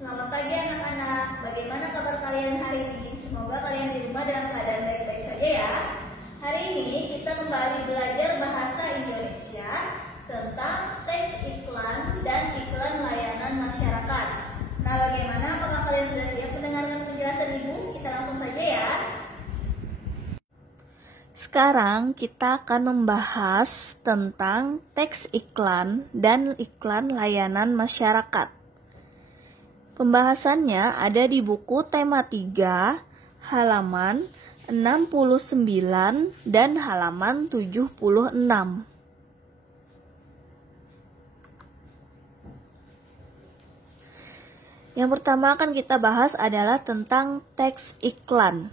Selamat pagi anak-anak, bagaimana kabar kalian hari ini? Semoga kalian di rumah dalam keadaan baik-baik saja ya. Hari ini kita kembali belajar bahasa Indonesia tentang teks iklan dan iklan layanan masyarakat. Nah, bagaimana? Apakah kalian sudah siap mendengarkan penjelasan Ibu? Kita langsung saja ya. Sekarang kita akan membahas tentang teks iklan dan iklan layanan masyarakat. Pembahasannya ada di buku tema 3, halaman 69 dan halaman 76. Yang pertama akan kita bahas adalah tentang teks iklan.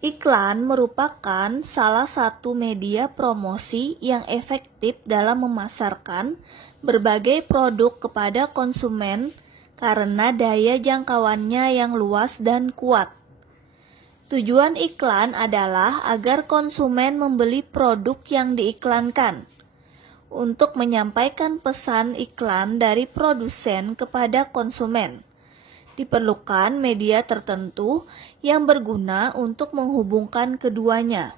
Iklan merupakan salah satu media promosi yang efektif dalam memasarkan berbagai produk kepada konsumen karena daya jangkauannya yang luas dan kuat. Tujuan iklan adalah agar konsumen membeli produk yang diiklankan. Untuk menyampaikan pesan iklan dari produsen kepada konsumen, diperlukan media tertentu yang berguna untuk menghubungkan keduanya.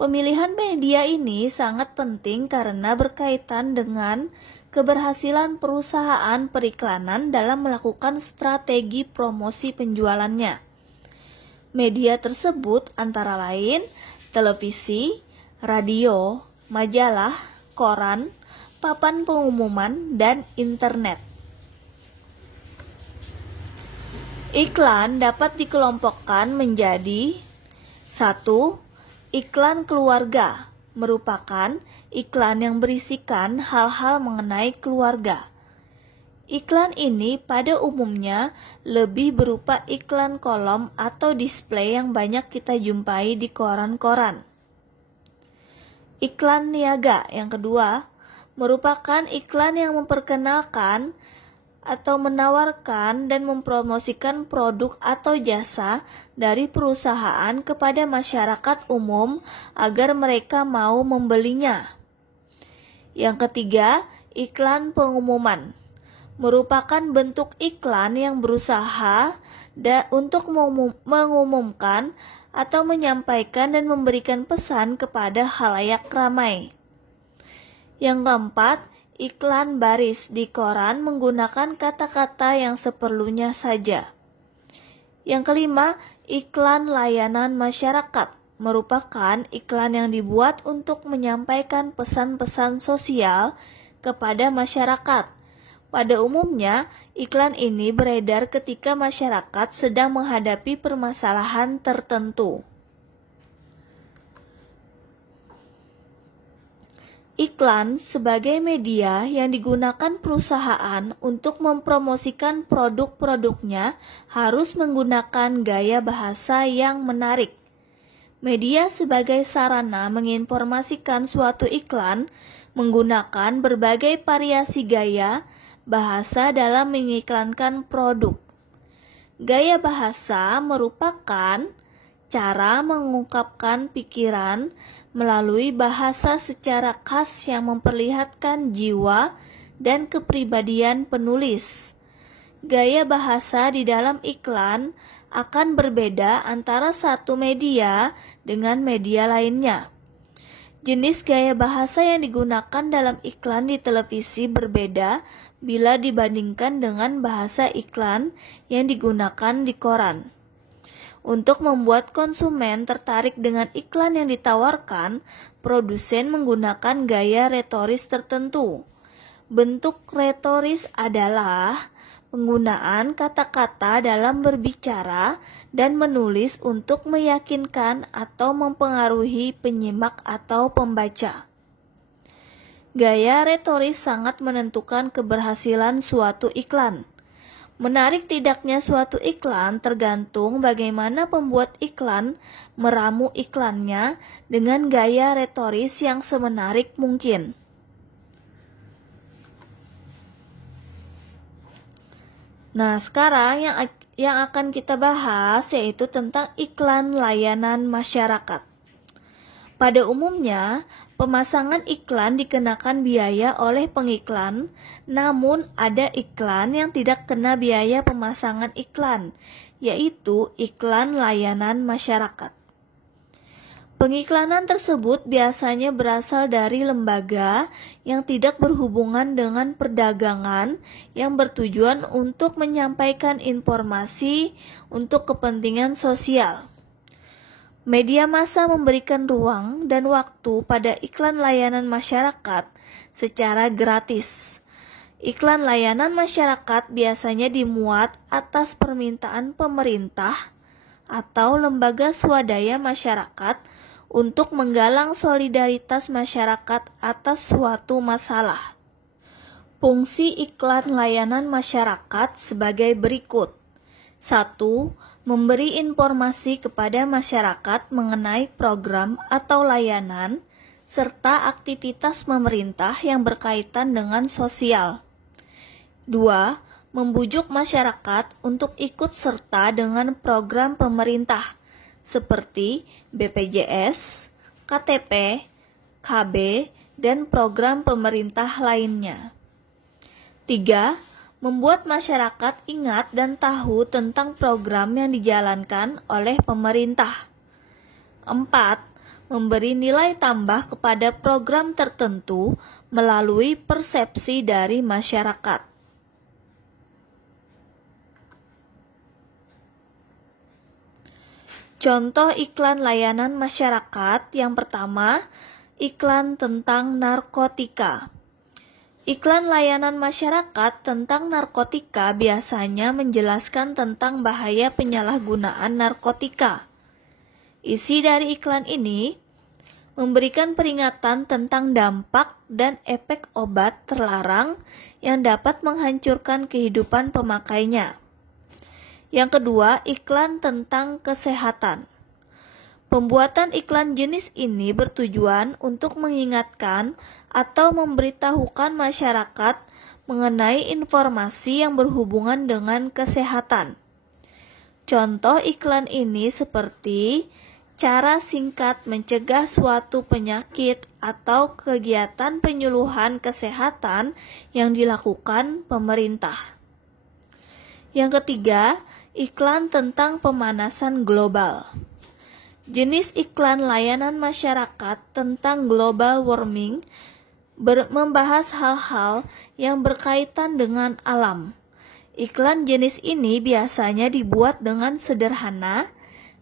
Pemilihan media ini sangat penting karena berkaitan dengan keberhasilan perusahaan periklanan dalam melakukan strategi promosi penjualannya. Media tersebut antara lain televisi, radio, majalah, koran, papan pengumuman, dan internet. Iklan dapat dikelompokkan menjadi 1. Iklan keluarga merupakan iklan yang berisikan hal-hal mengenai keluarga. Iklan ini pada umumnya lebih berupa iklan kolom atau display yang banyak kita jumpai di koran-koran. Iklan niaga yang kedua merupakan iklan yang memperkenalkan atau menawarkan dan mempromosikan produk atau jasa dari perusahaan kepada masyarakat umum agar mereka mau membelinya. Yang ketiga, iklan pengumuman merupakan bentuk iklan yang berusaha untuk mengumumkan atau menyampaikan dan memberikan pesan kepada khalayak ramai. Yang keempat, iklan baris di koran menggunakan kata-kata yang seperlunya saja. Yang kelima, iklan layanan masyarakat merupakan iklan yang dibuat untuk menyampaikan pesan-pesan sosial kepada masyarakat. Pada umumnya, iklan ini beredar ketika masyarakat sedang menghadapi permasalahan tertentu. Iklan sebagai media yang digunakan perusahaan untuk mempromosikan produk-produknya harus menggunakan gaya bahasa yang menarik. Media sebagai sarana menginformasikan suatu iklan menggunakan berbagai variasi gaya bahasa dalam mengiklankan produk. Gaya bahasa merupakan cara mengungkapkan pikiran melalui bahasa secara khas yang memperlihatkan jiwa dan kepribadian penulis. Gaya bahasa di dalam iklan akan berbeda antara satu media dengan media lainnya. Jenis gaya bahasa yang digunakan dalam iklan di televisi berbeda bila dibandingkan dengan bahasa iklan yang digunakan di koran. Untuk membuat konsumen tertarik dengan iklan yang ditawarkan, produsen menggunakan gaya retoris tertentu. Bentuk retoris adalah penggunaan kata-kata dalam berbicara dan menulis untuk meyakinkan atau mempengaruhi penyimak atau pembaca. Gaya retoris sangat menentukan keberhasilan suatu iklan. Menarik tidaknya suatu iklan tergantung bagaimana pembuat iklan meramu iklannya dengan gaya retoris yang semenarik mungkin. Nah, sekarang yang akan kita bahas yaitu tentang iklan layanan masyarakat. Pada umumnya, pemasangan iklan dikenakan biaya oleh pengiklan, namun ada iklan yang tidak kena biaya pemasangan iklan, yaitu iklan layanan masyarakat. Pengiklanan tersebut biasanya berasal dari lembaga yang tidak berhubungan dengan perdagangan yang bertujuan untuk menyampaikan informasi untuk kepentingan sosial. Media massa memberikan ruang dan waktu pada iklan layanan masyarakat secara gratis. Iklan layanan masyarakat biasanya dimuat atas permintaan pemerintah atau lembaga swadaya masyarakat untuk menggalang solidaritas masyarakat atas suatu masalah. Fungsi iklan layanan masyarakat sebagai berikut. 1. Memberi informasi kepada masyarakat mengenai program atau layanan serta aktivitas pemerintah yang berkaitan dengan sosial. 2. Membujuk masyarakat untuk ikut serta dengan program pemerintah seperti BPJS, KTP, KB, dan program pemerintah lainnya. 3. Membuat masyarakat ingat dan tahu tentang program yang dijalankan oleh pemerintah. 4. Memberi nilai tambah kepada program tertentu melalui persepsi dari masyarakat. Contoh iklan layanan masyarakat yang pertama, iklan tentang narkotika. Iklan layanan masyarakat tentang narkotika biasanya menjelaskan tentang bahaya penyalahgunaan narkotika. Isi dari iklan ini memberikan peringatan tentang dampak dan efek obat terlarang yang dapat menghancurkan kehidupan pemakainya. Yang kedua, iklan tentang kesehatan. Pembuatan iklan jenis ini bertujuan untuk mengingatkan atau memberitahukan masyarakat mengenai informasi yang berhubungan dengan kesehatan. Contoh iklan ini seperti cara singkat mencegah suatu penyakit atau kegiatan penyuluhan kesehatan yang dilakukan pemerintah. Yang ketiga, iklan tentang pemanasan global. Jenis iklan layanan masyarakat tentang global warming membahas hal-hal yang berkaitan dengan alam. Iklan jenis ini biasanya dibuat dengan sederhana,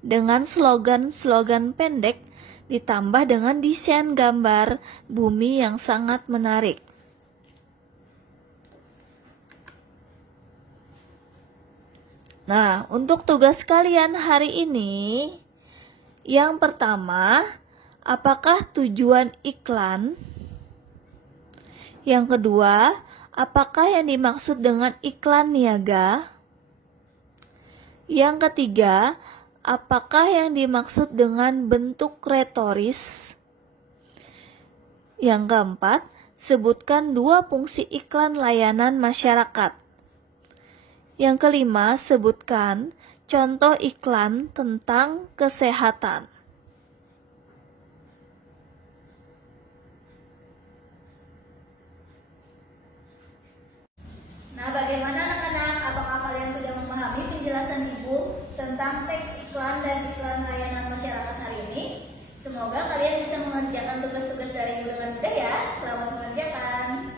dengan slogan-slogan pendek, ditambah dengan desain gambar bumi yang sangat menarik. Nah, untuk tugas kalian hari ini, yang pertama, apakah tujuan iklan? Yang kedua, apakah yang dimaksud dengan iklan niaga? Yang ketiga, apakah yang dimaksud dengan bentuk retoris? Yang keempat, sebutkan 2 fungsi iklan layanan masyarakat. Yang kelima, sebutkan contoh iklan tentang kesehatan. Nah, bagaimana anak-anak? Apakah kalian sudah memahami penjelasan Ibu tentang teks iklan dan iklan layanan masyarakat hari ini? Semoga kalian bisa mengerjakan tugas-tugas dari Ibu dengan mudah ya. Selamat mengerjakan.